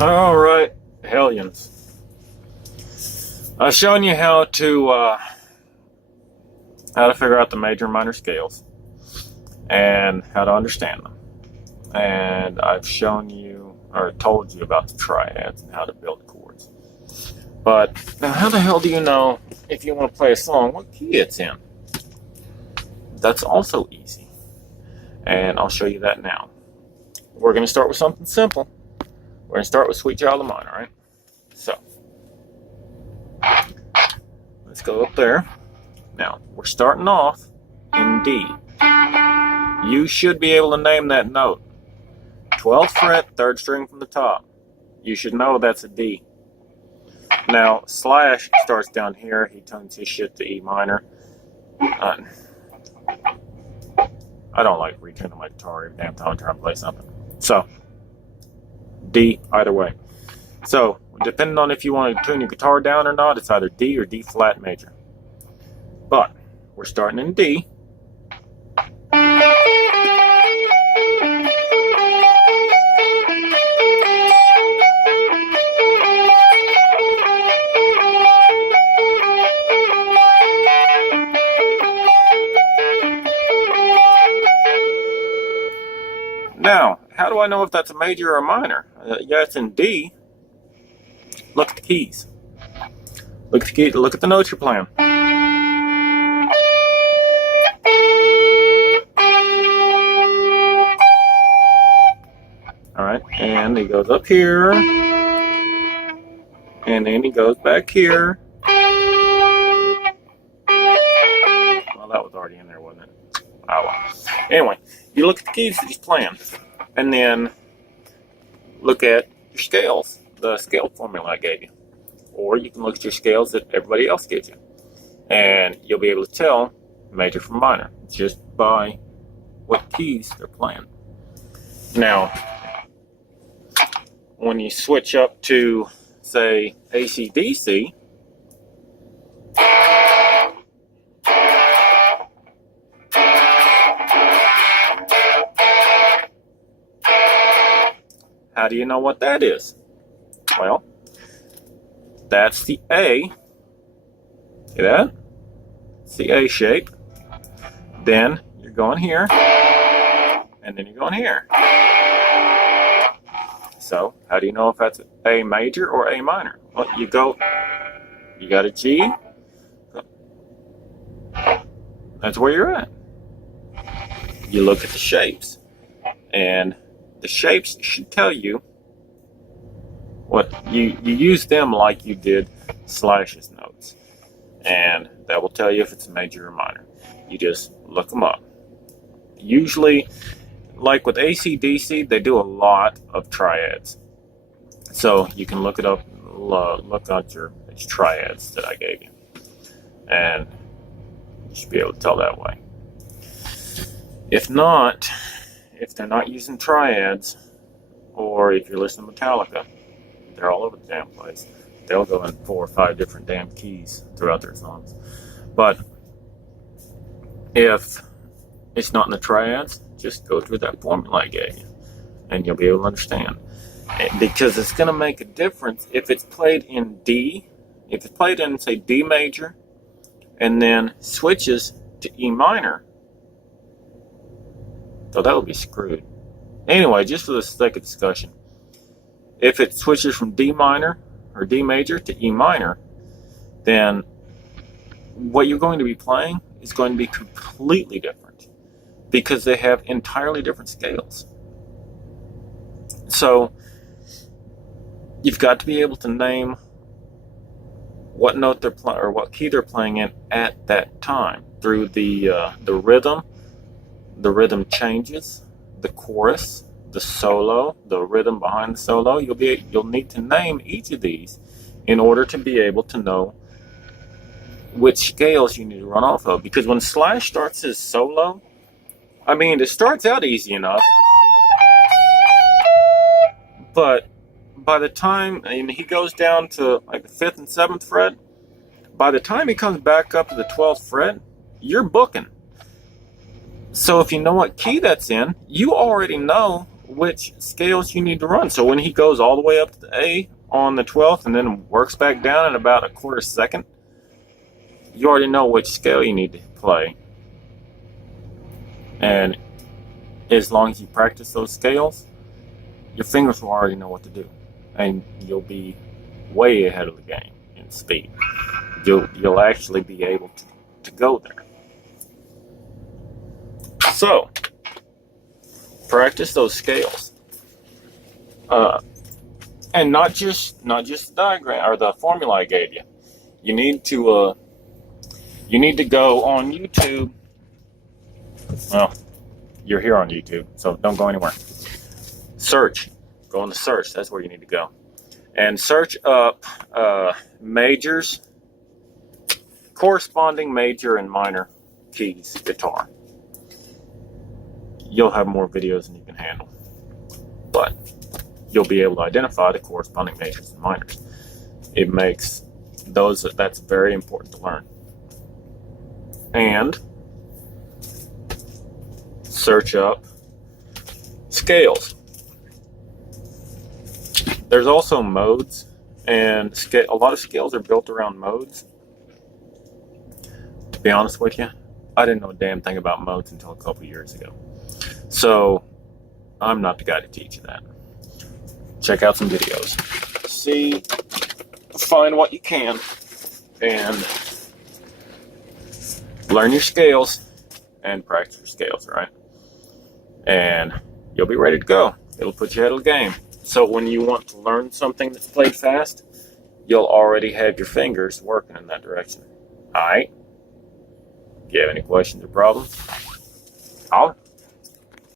All right, Hellions. I've shown you how to figure out the major and minor scales and how to understand them. And I've shown you or told you about the triads and how to build chords. But now, how the hell do you know if you want to play a song what key it's in? That's also easy, and I'll show you that now. We're going to start with something simple. We're going to start with Sweet Child of Mine, all right? So, let's go up there. Now, we're starting off in D. You should be able to name that note. 12th fret, 3rd string from the top. You should know that's a D. Now, Slash starts down here. He tunes his shit to E minor. I don't like retuning my guitar every damn time I'm trying to play something. So, D either way. So, depending on if you want to tune your guitar down or not, it's either D or D flat major. But, we're starting in D. Now, how do I know if that's a major or a minor? Yeah, it's in D. Look at the keys. Look at the key. Look at the notes you're playing. All right, and he goes up here, and then he goes back here. Well, that was already in there, wasn't it? Oh well. Anyway, you look at the keys that he's playing, and then look at your scales, the scale formula I gave you. Or you can look at your scales that everybody else gives you, and you'll be able to tell major from minor just by what keys they're playing. Now, when you switch up to, say, AC/DC, how do you know what that is? Well, that's the A. See that? It's the A shape. Then you're going here, and then you're going here. So, how do you know if that's A major or A minor? Well, you got a G. That's where you're at. You look at the shapes, and the shapes should tell you what you use them like you did Slash's notes, and that will tell you if it's major or minor. You just look them up. Usually, like with AC/DC, they do a lot of triads, so you can look it up. Look at your triads that I gave you, and you should be able to tell that way. If not, if they're not using triads, or if you're listening to Metallica, they're all over the damn place. They'll go in 4 or 5 different damn keys throughout their songs. But if it's not in the triads, just go through that formula I gave you, and you'll be able to understand. Because it's going to make a difference if it's played in D, if it's played in, say, D major, and then switches to E minor. So that would be screwed. Anyway, just for the sake of discussion, if it switches from D minor or D major to E minor, then what you're going to be playing is going to be completely different because they have entirely different scales. So you've got to be able to name what note they're playing or what key they're playing in at that time through the rhythm. The rhythm changes, the chorus, the solo, the rhythm behind the solo. You'll need to name each of these in order to be able to know which scales you need to run off of. Because when Slash starts his solo, I mean, it starts out easy enough, but by the time he goes down to like the 5th and 7th fret, by the time he comes back up to the 12th fret, you're booking. So if you know what key that's in, you already know which scales you need to run. So when he goes all the way up to the A on the 12th and then works back down in about a quarter second, you already know which scale you need to play. And as long as you practice those scales, your fingers will already know what to do. And you'll be way ahead of the game in speed. You'll actually be able to go there. So, practice those scales. And not just the diagram or the formula I gave you. You need to go on YouTube. Well, you're here on YouTube, so don't go anywhere. Search. Go on the search. That's where you need to go. And search up majors, corresponding major and minor keys guitar. You'll have more videos than you can handle. But you'll be able to identify the corresponding majors and minors. It makes that's very important to learn. And search up scales. There's also modes, and a lot of scales are built around modes. To be honest with you, I didn't know a damn thing about modes until a couple years ago. So I'm not the guy to teach you that. Check out some videos. Find what you can, and learn your scales and practice your scales, right? And you'll be ready to go. It'll put you ahead of the game. So when you want to learn something that's played fast, you'll already have your fingers working in that direction. All right? If you have any questions or problems, holler.